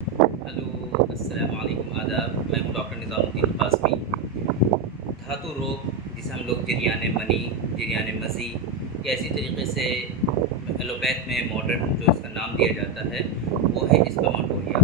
Hello, अस्सलाम वालेकुम, आदाब। मैं हूँ डॉक्टर निज़ामुद्दीन क़ासमी। धातु रोग जिसे हम लोग जरियान मनी, जरियान मज़ी या इसी तरीके से एलोपैथ में मॉडर्न जो इसका नाम दिया जाता है वो है स्पर्मेटोरिया।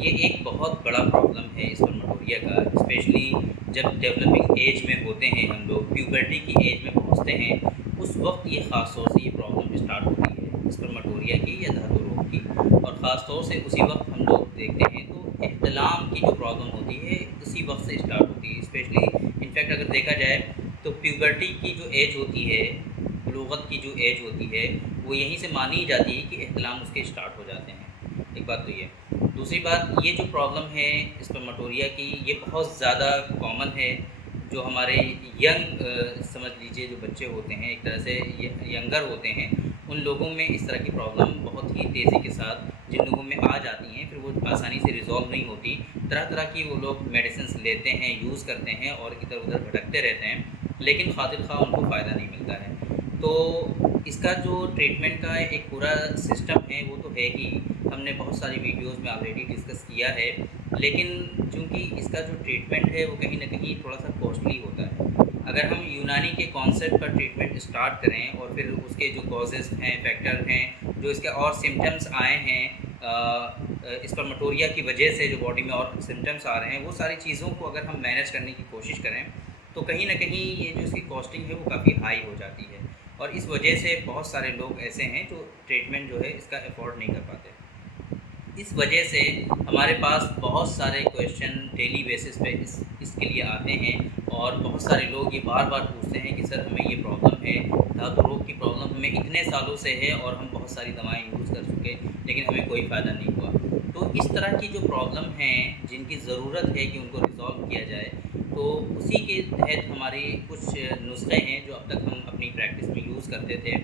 ये एक बहुत बड़ा प्रॉब्लम है स्पर्मेटोरिया का, स्पेशली जब डेवलपिंग एज में होते हैं, हम लोग प्यूबर्टी की एज में पहुँचते हैं, उस वक्त ये ख़ास तौर से ये प्रॉब्लम स्टार्ट होती है स्पर्मेटोरिया की या धातु रोग की। और ख़ास तौर से उसी वक्त हम लोग देखते हैं तो एहतलाम की जो प्रॉब्लम होती है उसी वक्त से स्टार्ट होती है। स्पेशली इनफैक्ट अगर देखा जाए तो प्यूबर्टी की जो एज होती है, बलूगत की जो एज होती है, वो यहीं से मानी जाती है कि एहतलाम उसके स्टार्ट हो जाते हैं। एक बात तो ये। दूसरी बात, ये जो प्रॉब्लम है स्पर्मेटोरिया की, ये बहुत ज़्यादा कॉमन है। जो हमारे यंग समझ लीजिए जो बच्चे होते हैं, एक तरह से यंगर होते हैं, उन लोगों में इस तरह की प्रॉब्लम बहुत ही तेज़ी के साथ जिन लोगों में आ जाती हैं, फिर वो आसानी से रिज़ॉल्व नहीं होती। तरह तरह की वो लोग मेडिसिन्स लेते हैं, यूज़ करते हैं और इधर उधर भटकते रहते हैं, लेकिन खातिर ख़्वाह उनको फ़ायदा नहीं मिलता है। तो इसका जो ट्रीटमेंट का एक पूरा सिस्टम है वो तो है ही, हमने बहुत सारी वीडियोज़ में ऑलरेडी डिस्कस किया है, लेकिन चूँकि इसका जो ट्रीटमेंट है वो कहीं न कहीं थोड़ा-सा कॉस्टली होता है। अगर हम यूनानी के कॉन्सेप्ट पर ट्रीटमेंट स्टार्ट करें और फिर उसके जो कॉजेज़ हैं, फैक्टर हैं, जो इसके और सिम्पटम्स आए हैं स्पर्मेटोरिया की वजह से, जो बॉडी में और सिम्पटम्स आ रहे हैं, वो सारी चीज़ों को अगर हम मैनेज करने की कोशिश करें तो कहीं न कहीं ये जो इसकी कॉस्टिंग है वो काफ़ी हाई हो जाती है। और इस वजह से बहुत सारे लोग ऐसे हैं जो ट्रीटमेंट जो है इसका अफोर्ड नहीं कर पाते। इस वजह से हमारे पास बहुत सारे क्वेश्चन डेली बेसिस पे इसके लिए आते हैं और बहुत सारे लोग ये बार बार पूछते हैं कि सर हमें ये प्रॉब्लम है, धातु रोग की प्रॉब्लम हमें इतने सालों से है और हम बहुत सारी दवाएं यूज़ कर चुके लेकिन हमें कोई फ़ायदा नहीं हुआ। तो इस तरह की जो प्रॉब्लम हैं जिनकी ज़रूरत है कि उनको रिज़ॉल्व किया जाए, तो उसी के तहत हमारे कुछ नुस्खे हैं जो अब तक हम अपनी प्रैक्टिस में यूज़ करते थे,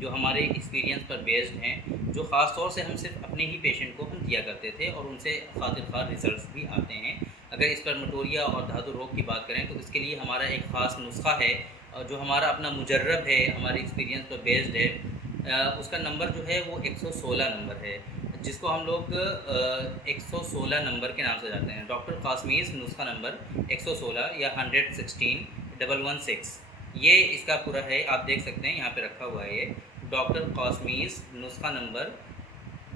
जो हमारे एक्सपीरियंस पर बेस्ड हैं, जो ख़ास तौर से हम सिर्फ अपने ही पेशेंट को हम दिया करते थे और उनसे खातिर ख़ार रिज़ल्ट्स भी आते हैं। अगर स्पर्मेटोरिया और धातु रोग की बात करें तो इसके लिए हमारा एक ख़ास नुस्खा है जो हमारा अपना मुजर्रब है, हमारे एक्सपीरियंस पर बेस्ड है। उसका नंबर जो है वो 116 नंबर है, जिसको हम लोग 116 नंबर के नाम से जानते हैं। डॉक्टर क़ासमीज़ नुस्खा नंबर 116 या 116 ये इसका पूरा है। आप देख सकते हैं यहाँ पे रखा हुआ है ये डॉक्टर क़ासमीज़ नुस्खा नंबर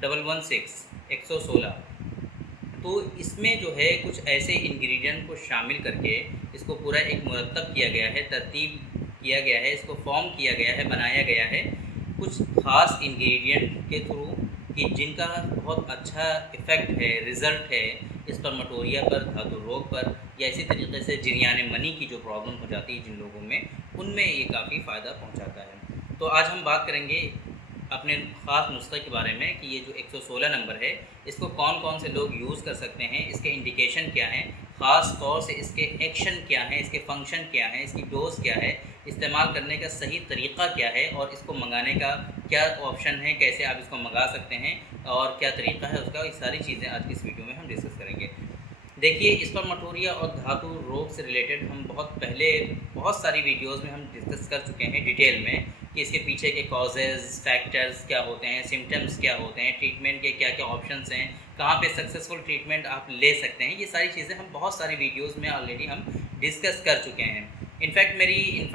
116 तो इसमें जो है कुछ ऐसे इंग्रेडिएंट को शामिल करके इसको पूरा एक मुरतब किया गया है, तरतीब किया गया है, इसको फॉर्म किया गया है, बनाया गया है कुछ ख़ास इंग्रेडिएंट के थ्रू कि जिनका बहुत अच्छा इफ़ेक्ट है, रिज़ल्ट है स्पर्मेटोरिया पर, धातु रोग पर, या इसी तरीके से जरियान मनी की जो प्रॉब्लम हो जाती है जिन लोगों में, उनमें ये काफ़ी फ़ायदा पहुंचाता है। तो आज हम बात करेंगे अपने ख़ास नुस्खे के बारे में कि ये जो 116 नंबर है इसको कौन कौन से लोग यूज़ कर सकते हैं, इसके इंडिकेशन क्या हैं, ख़ास तौर से इसके एक्शन क्या हैं, इसके फंक्शन क्या हैं, इसकी डोज़ क्या है, इस्तेमाल करने का सही तरीक़ा क्या है और इसको मंगाने का क्या ऑप्शन है, कैसे आप इसको मंगा सकते हैं और क्या तरीक़ा है उसका, ये सारी चीज़ें आज की इस वीडियो में हम डिस्कस करेंगे। देखिए, स्पर्मेटोरिया और धातु रोग से रिलेटेड हम बहुत पहले बहुत सारी वीडियोज़ में हम डिस्कस कर चुके हैं डिटेल में कि इसके पीछे के कॉजेज़, फैक्टर्स क्या होते हैं, सिम्पटम्स क्या होते हैं, ट्रीटमेंट के क्या-क्या ऑप्शंस हैं, कहाँ पे सक्सेसफुल ट्रीटमेंट आप ले सकते हैं। ये सारी चीज़ें हम बहुत सारी वीडियोज़ में ऑलरेडी हम डिस्कस कर चुके हैं। इनफैक्ट मेरी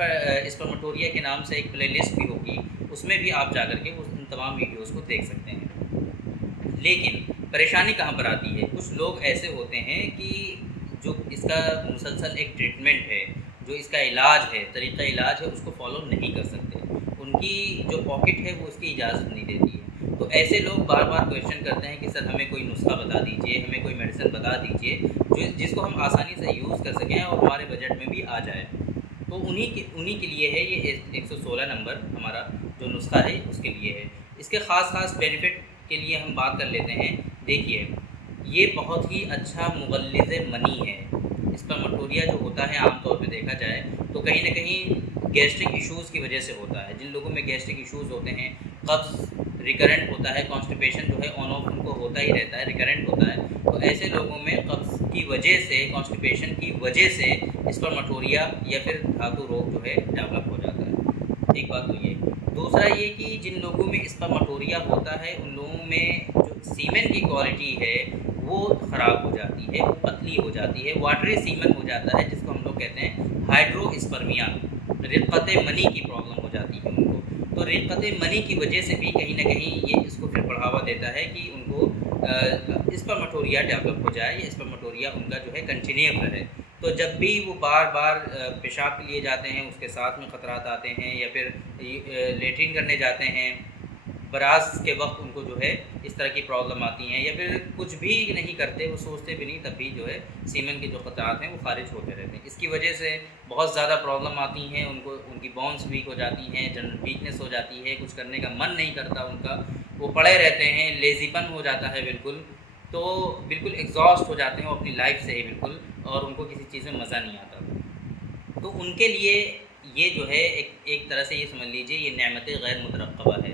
स्पर्मेटोरिया के नाम से एक प्लेलिस्ट भी होगी, उसमें भी आप जाकर के उन तमाम वीडियोज़ को देख सकते हैं। लेकिन परेशानी कहाँ पर आती है, कुछ लोग ऐसे होते हैं कि जो इसका मुसलसल एक ट्रीटमेंट है, जो इसका इलाज है, तरीक़ा इलाज है, उसको फॉलो नहीं कर सकते। उनकी जो पॉकेट है वो उसकी इजाज़त नहीं देती है। तो ऐसे लोग बार बार क्वेश्चन करते हैं कि सर हमें कोई नुस्खा बता दीजिए, हमें कोई मेडिसिन बता दीजिए जो जिसको हम आसानी से यूज़ कर सकें और हमारे बजट में भी आ जाए। तो उन्हीं के लिए है ये 116 नंबर हमारा जो नुस्खा है उसके लिए है। इसके ख़ास बेनिफिट के लिए हम बात कर लेते हैं। देखिए, ये बहुत ही अच्छा मुग़ल्लिज़ मनी है। स्पर्मेटोरिया जो होता है आम तौर पे देखा जाए तो कहीं न कहीं गैस्ट्रिक इश्यूज़ की वजह से होता है। जिन लोगों में गैस्ट्रिक इश्यूज़ होते हैं, कब्ज़ रिकरेंट होता है, कॉन्स्टिपेशन जो है ऑन ऑफ उनको होता ही रहता है, रिकरेंट होता है, तो ऐसे लोगों में कब्ज़ की वजह से, कॉन्स्टिपेशन की वजह से स्पर्मेटोरिया या फिर धातु रोग जो है डेवलप हो जाता है। एक बात तो ये। दूसरा ये कि जिन लोगों में स्पर्मेटोरिया होता है उन लोगों में जो सीमेन की क्वालिटी है वो ख़राब हो जाती है, वो पतली हो जाती है, वाटरी सीमन हो जाता है, जिसको हम लोग कहते हैं हाइड्रोस्पर्मिया, रिक़्क़त मनी की प्रॉब्लम हो जाती है उनको। तो रिक़्क़त मनी की वजह से भी कहीं न कहीं ये इसको फिर बढ़ावा देता है कि उनको स्पर्मेटोरिया डेवलप हो जाए या स्पर्मेटोरिया उनका जो है कंटिन्यू रहे। तो जब भी वो बार-बार पेशाब के लिए जाते हैं, उसके साथ में ख़तरात आते हैं, या फिर लेट्रिन करने जाते हैं, बरास के वक्त उनको जो है इस तरह की प्रॉब्लम आती हैं, या फिर कुछ भी नहीं करते, वो सोचते भी नहीं, तब भी जो है सीमन के जो ख़तरात हैं वो खारिज होते रहते हैं। इसकी वजह से बहुत ज़्यादा प्रॉब्लम आती हैं उनको, उनकी बोन्स वीक हो जाती हैं, जनरल वीकनेस हो जाती है, कुछ करने का मन नहीं करता उनका, वो पड़े रहते हैं, लेज़ीपन हो जाता है बिल्कुल। तो बिल्कुल एग्जॉस्ट हो जाते हैं वो अपनी लाइफ से ही बिल्कुल, और उनको किसी चीज़ में मज़ा नहीं आता। तो उनके लिए ये जो है एक तरह से ये समझ लीजिए ये नेमत गैर मुतरक़्क़बा है।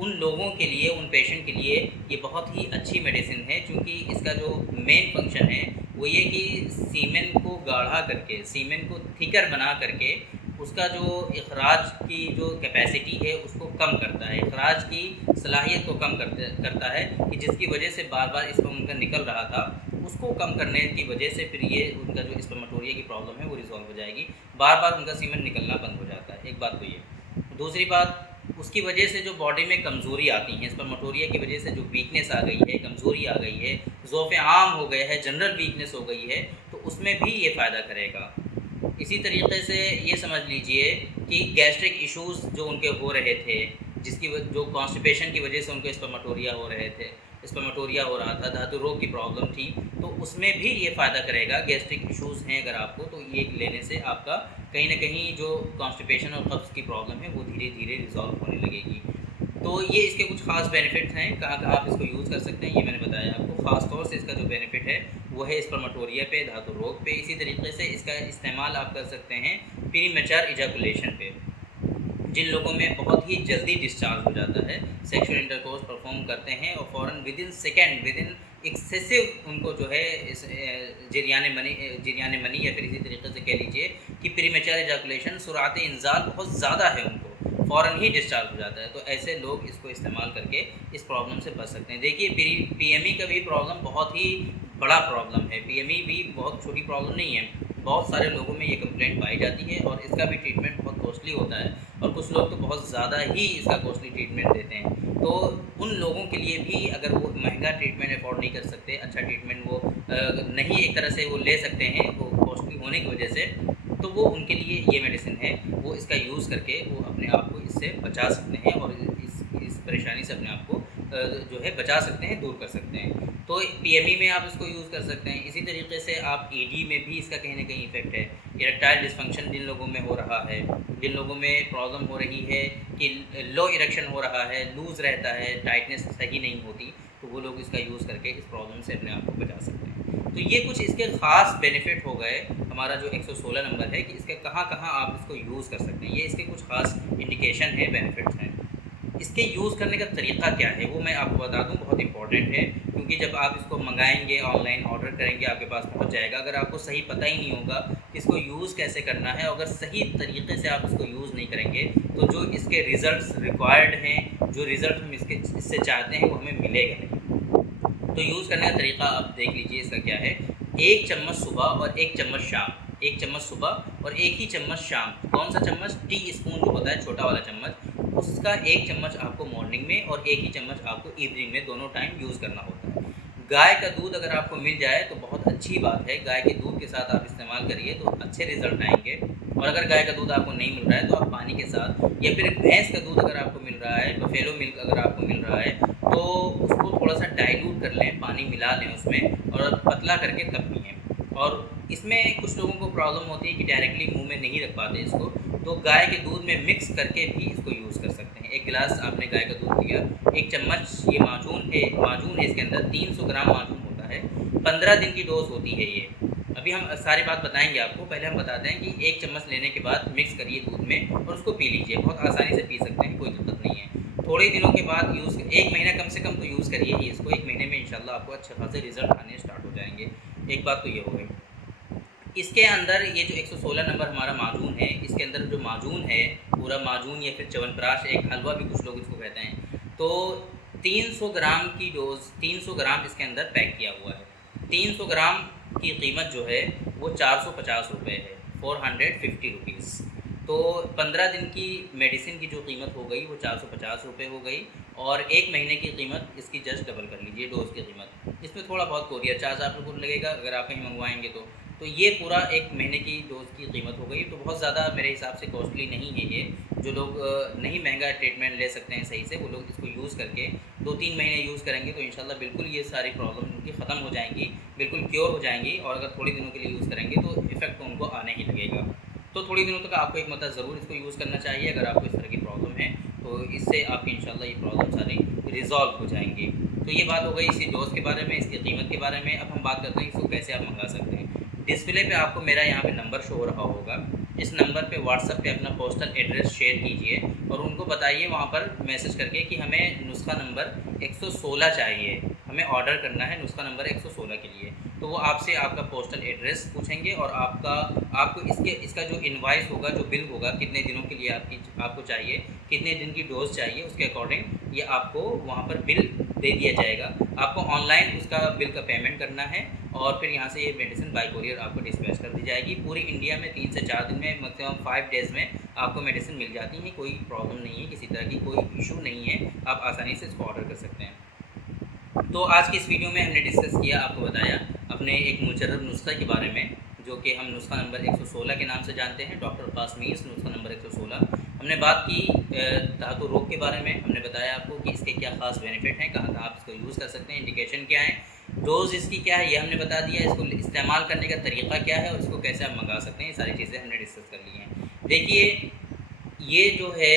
उन लोगों के लिए, उन पेशेंट के लिए ये बहुत ही अच्छी मेडिसिन है, क्योंकि इसका जो मेन फंक्शन है वो ये कि सीमेन को गाढ़ा करके, सीमेन को थिकर बना करके उसका जो इखराज की जो कैपेसिटी है उसको कम करता है, इखराज की सलाहियत को कम करता है, कि जिसकी वजह से बार बार स्पर्म उनका निकल रहा था, उसको कम करने की वजह से फिर ये उनका जो स्पर्मेटोरिया की प्रॉब्लम है वो रिजॉल्व हो जाएगी। बार बार उनका सीमेन निकलना बंद हो जाता है, एक बात तो ये। दूसरी बात, उसकी वजह से जो बॉडी में कमज़ोरी आती है, स्पर्मेटोरिया की वजह से जो वीकनेस आ गई है, कमज़ोरी आ गई है, ज़ौफ़ आम हो गया है, जनरल वीकनेस हो गई है, तो उसमें भी ये फ़ायदा करेगा। इसी तरीके से ये समझ लीजिए कि गैस्ट्रिक इश्यूज़ जो उनके हो रहे थे, जो कॉन्स्टिपेशन की वजह से उनको स्पर्मेटोरिया हो रहे थे, स्पर्मेटोरिया हो रहा था, धातु रोग की प्रॉब्लम थी, तो उसमें भी ये फ़ायदा करेगा। गैस्ट्रिक इश्यूज़ हैं अगर आपको, तो ये लेने से आपका कहीं न कहीं जो कॉन्स्टिपेशन और कब्ज़ की प्रॉब्लम है वो धीरे धीरे रिज़ॉल्व होने लगेगी। तो ये इसके कुछ ख़ास बेनिफिट्स हैं, कहाँ-कहाँ आप इसको यूज़ कर सकते हैं ये मैंने बताया आपको। ख़ास तौर से इसका जो बेनिफिट है वो है स्पर्मेटोरिया पे, धातु रोग पे। इसी तरीके से इसका इस्तेमाल आप कर सकते हैं प्रीमैच्योर इजैकुलेशन पे। जिन लोगों में बहुत ही जल्दी डिस्चार्ज हो जाता है, सेक्सुअल इंटरकोर्स परफॉर्म करते हैं और फ़ौरन विदिन सेकेंड, विदिन एक्सेसिव उनको जो है इस जरियाने मनी या फिर इसी तरीके से कह लीजिए कि प्रीमैच्योर इजैकुलेशन, सुरात इंज़ाल बहुत ज़्यादा है, उनको फ़ौरन ही डिस्चार्ज हो जाता है। तो ऐसे लोग इसको इस्तेमाल करके इस प्रॉब्लम से बच सकते हैं। देखिए पीएमई का भी प्रॉब्लम बहुत ही बड़ा प्रॉब्लम है, पीएमई भी बहुत छोटी प्रॉब्लम नहीं है। बहुत सारे लोगों में ये कंप्लेंट पाई जाती है और इसका भी ट्रीटमेंट बहुत कॉस्टली होता है, और कुछ लोग तो बहुत ज़्यादा ही इसका कॉस्टली ट्रीटमेंट देते हैं। तो उन लोगों के लिए भी अगर वो महंगा ट्रीटमेंट अफोर्ड नहीं कर सकते, अच्छा ट्रीटमेंट वो नहीं एक तरह से वो ले सकते हैं वो कॉस्टली होने की वजह से, तो वो उनके लिए ये मेडिसिन है, वो इसका यूज़ करके वो अपने आप को इससे बचा सकते हैं और इस परेशानी से अपने आप को जो है बचा सकते हैं, दूर कर सकते हैं। तो पीएमई में आप इसको यूज़ कर सकते हैं। इसी तरीके से आप ईडी में भी इसका कहीं न कहीं इफ़ेक्ट है। इरेक्टाइल डिस्फंक्शन जिन लोगों में हो रहा है, जिन लोगों में प्रॉब्लम हो रही है कि लो इरेक्शन हो रहा है, लूज़ रहता है, टाइटनेस सही नहीं होती, तो वो लोग इसका यूज़ करके इस प्रॉब्लम से अपने आप को बचा सकते हैं। तो ये कुछ इसके ख़ास बेनिफिट हो गए। हमारा जो 116 नंबर है कि इसके कहाँ-कहाँ आप इसको यूज़ कर सकते हैं, ये इसके कुछ ख़ास इंडिकेशन है, बेनिफिट्स हैं। इसके यूज़ करने का तरीक़ा क्या है वो मैं आपको बता दूँ, बहुत इंपॉर्टेंट है, क्योंकि जब आप इसको मंगाएंगे, ऑनलाइन ऑर्डर करेंगे, आपके पास पहुंच जाएगा। अगर आपको सही पता ही नहीं होगा कि इसको यूज़ कैसे करना है, अगर सही तरीके से आप इसको यूज़ नहीं करेंगे, तो जो इसके रिज़ल्ट्स रिक्वायर्ड हैं, जो रिज़ल्ट हम इससे चाहते हैं, वो हमें मिलेगा नहीं। तो यूज़ करने का तरीक़ा आप देख लीजिए इसका क्या है। 1 चम्मच सुबह और 1 चम्मच शाम, 1 चम्मच सुबह और 1 ही चम्मच शाम। कौन सा चम्मच? टी स्पून जो होता है छोटा वाला चम्मच, उसका 1 चम्मच आपको मॉर्निंग में और 1 ही चम्मच आपको इवनिंग में, दोनों टाइम यूज़ करना होता है। गाय का दूध अगर आपको मिल जाए तो बहुत अच्छी बात है, गाय के दूध के साथ आप इस्तेमाल करिए तो अच्छे रिज़ल्ट आएंगे। और अगर गाय का दूध आपको नहीं मिल रहा है तो आप पानी के साथ, या फिर भैंस का दूध अगर आपको मिल रहा है, बफेलो मिल्क अगर आपको मिल रहा है, तो उसको थोड़ा सा डाइल्यूट कर लें, पानी मिला लें उसमें और पतला करके तब पिएँ। और इसमें कुछ लोगों को प्रॉब्लम होती है कि डायरेक्टली मुंह में नहीं रख पाते इसको, तो गाय के दूध में मिक्स करके भी इसको यूज़ कर सकते हैं। 1 गिलास आपने गाय का दूध लिया, 1 चम्मच ये माजून है इसके अंदर 300 ग्राम माजून होता है, 15 दिन की डोज होती है ये। अभी हम सारी बात बताएंगे आपको, पहले हम बताते हैं कि 1 चम्मच लेने के बाद मिक्स करिए दूध में और उसको पी लीजिए। बहुत आसानी से पी सकते हैं, कोई दिक्कत नहीं है। थोड़े दिनों के बाद 1 महीना कम से कम तो यूज़ करिए ही इसको। 1 महीने में इंशाल्लाह आपको अच्छे खासे रिज़ल्ट आने स्टार्ट हो जाएंगे। एक बात तो ये हो गई। इसके अंदर ये जो 116 नंबर हमारा माजून है, इसके अंदर जो माजून है, पूरा माजून या फिर च्यवनप्राश, एक हलवा भी कुछ लोग इसको कहते हैं, तो 300 ग्राम की डोज, 300 ग्राम इसके अंदर पैक किया हुआ है। 300 ग्राम की कीमत जो है वो 450 रुपये है, 450 रुपीज़। तो 15 दिन की मेडिसिन की जो कीमत हो गई वो 450 रुपये हो गई, और 1 महीने की कीमत इसकी जस्ट डबल कर लीजिए, डोज़ की कीमत। इसमें थोड़ा बहुत कोरियर चार्ज आप लोगों को लगेगा अगर आप कहीं मंगवाएंगे तो ये पूरा 1 महीने की डोज़ की कीमत हो गई। तो बहुत ज़्यादा मेरे हिसाब से कॉस्टली नहीं है ये। जो लोग नहीं महंगा ट्रीटमेंट ले सकते हैं सही से, वो लोग इसको यूज़ करके 2-3 महीने यूज़ करेंगे तो इंशाल्लाह बिल्कुल ये सारी प्रॉब्लम उनकी ख़त्म हो जाएंगी, बिल्कुल क्योर हो जाएंगी। और अगर थोड़े दिनों के लिए यूज़ करेंगे तो इफ़ेक्ट तो उनको आने ही लगेगा। तो थोड़ी दिनों तक आपको एक मतलब ज़रूर इसको यूज़ करना चाहिए अगर आपको इस तरह की प्रॉब्लम है, तो इससे आपकी इंशाल्लाह ये प्रॉब्लम सारी रिज़ॉल्व हो जाएंगी। तो ये बात हो गई इसी डोज़ के बारे में, इसकी कीमत के बारे में। अब हम बात करते हैं इसको कैसे आप मंगा सकते हैं। डिस्प्ले पे आपको मेरा यहाँ पे नंबर शो हो रहा होगा, इस नंबर पे व्हाट्सएप पे अपना पोस्टल एड्रेस शेयर कीजिए और उनको बताइए वहाँ पर मैसेज करके कि हमें नुस्खा नंबर 116 चाहिए, हमें ऑर्डर करना है नुस्खा नंबर 116 के लिए। तो वो आपसे आपका पोस्टल एड्रेस पूछेंगे और आपको इसका जो इनवाइस होगा, जो बिल होगा, कितने दिनों के लिए आपको चाहिए, कितने दिन की डोज चाहिए, उसके अकॉर्डिंग ये आपको वहाँ पर बिल दे दिया जाएगा। आपको ऑनलाइन उसका बिल का पेमेंट करना है और फिर यहाँ से ये मेडिसिन बाय कोरियर आपको डिस्पैच कर दी जाएगी। पूरी इंडिया में 3 से 4 दिन में, मैक्सिमम 5 डेज़ में आपको मेडिसिन मिल जाती है। कोई प्रॉब्लम नहीं है, किसी तरह की कोई इशू नहीं है, आप आसानी से इसको ऑर्डर कर सकते हैं। तो आज की इस वीडियो में हमने डिस्कस किया, आपको बताया अपने एक मुजर्रब नुस्खा के बारे में, जो कि हम नुस्खा नंबर 116 के नाम से जानते हैं, डॉक्टर कासमीस नुस्खा नंबर 116। हमने बात की धातु रोग के बारे में, हमने बताया आपको कि इसके क्या ख़ास बेनिफिट हैं, कहाँ आप इसको यूज़ कर सकते हैं, इंडिकेशन क्या है, डोज़ इसकी क्या है ये हमने बता दिया, इसको इस्तेमाल करने का तरीक़ा क्या है और इसको कैसे आप मंगा सकते हैं, ये सारी चीज़ें हमने डिस्कस कर ली हैं। देखिए, ये जो है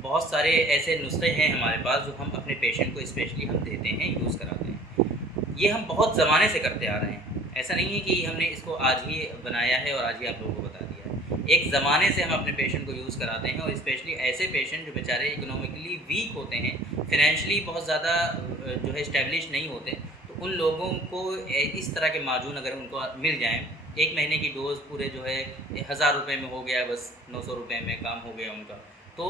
बहुत सारे ऐसे नुस्खे हैं हमारे पास जो हम अपने पेशेंट को स्पेशली हम देते हैं, यूज़ कराते हैं। ये हम बहुत ज़माने से करते आ रहे हैं, ऐसा नहीं है कि हमने इसको आज ही बनाया है और आज ही आप लोगों को बता दिया है। एक ज़माने से हम अपने पेशेंट को यूज़ कराते हैं, और स्पेशली ऐसे पेशेंट जो बेचारे इकोनॉमिकली वीक होते हैं, फिनेंशली बहुत ज़्यादा जो है इस्टेब्लिश नहीं होते, तो उन लोगों को इस तरह के माजून अगर उनको मिल जाएँ, 1 महीने की डोज़ पूरे जो है 1000 रुपये में हो गया, बस 900 रुपये में काम हो गया उनका, तो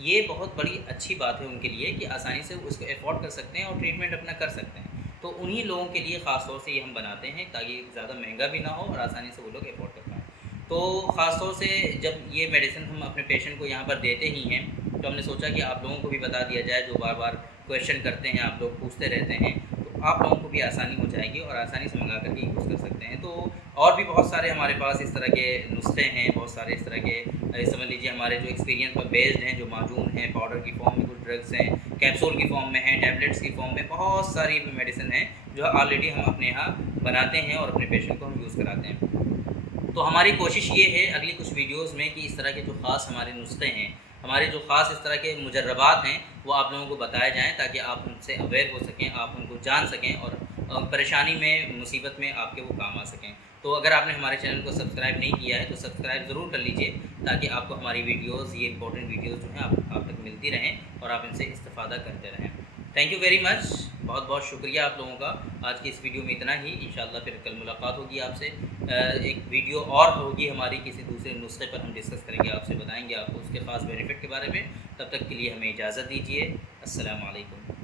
ये बहुत बड़ी अच्छी बात है उनके लिए कि आसानी से उसको अफोर्ड कर सकते हैं और ट्रीटमेंट अपना कर सकते हैं। तो उन्हीं लोगों के लिए ख़ास तौर से ये हम बनाते हैं ताकि ज़्यादा महंगा भी ना हो और आसानी से वो लोग अफोर्ड कर पाएँ। तो ख़ास तौर से जब ये मेडिसिन हम अपने पेशेंट को यहाँ पर देते ही हैं, तो हमने सोचा कि आप लोगों को भी बता दिया जाए, जो बार-बार क्वेश्चन करते हैं, आप लोग पूछते रहते हैं, तो आप लोगों को भी आसानी हो जाएगी और आसानी से मंगा कर के यूज़ कर सकते हैं। तो और भी बहुत सारे हमारे पास इस तरह के नुस्खे हैं, बहुत सारे इस तरह के समझ लीजिए हमारे जो एक्सपीरियंस पर बेस्ड हैं, जो माजून हैं, पाउडर की फॉर्म में कुछ ड्रग्स हैं, कैप्सूल की फॉर्म में हैं, टैबलेट्स की फॉर्म में, बहुत सारी मेडिसिन हैं जो ऑलरेडी हम अपने यहाँ बनाते हैं और अपने पेशेंट को हम यूज़ कराते हैं। तो हमारी कोशिश ये है अगली कुछ वीडियोज़ में कि इस तरह के जो ख़ास हमारे नुस्खे हैं, हमारे जो ख़ास इस तरह के मुजर्रबात हैं, वो आप लोगों को बताए जाएँ ताकि आप उनसे अवेयर हो सकें, आप उनको जान सकें और परेशानी में, मुसीबत में आपके वो काम आ सकें। तो अगर आपने हमारे चैनल को सब्सक्राइब नहीं किया है तो सब्सक्राइब ज़रूर कर लीजिए ताकि आपको हमारी वीडियोज़, ये इंपॉर्टेंट वीडियोज़ जो हैं आप तक मिलती रहें और आप इनसे इस्तेफ़ादा करते रहें। थैंक यू वेरी मच, बहुत बहुत शुक्रिया आप लोगों का। आज की इस वीडियो में इतना ही, इंशाल्लाह फिर कल मुलाकात होगी आपसे। एक वीडियो और होगी हमारी, किसी दूसरे नुस्खे पर हम डिस्कस करेंगे, आपसे बताएंगे आपको उसके ख़ास बेनिफिट के बारे में। तब तक के लिए हमें इजाज़त दीजिए। अस्सलाम वालेकुम।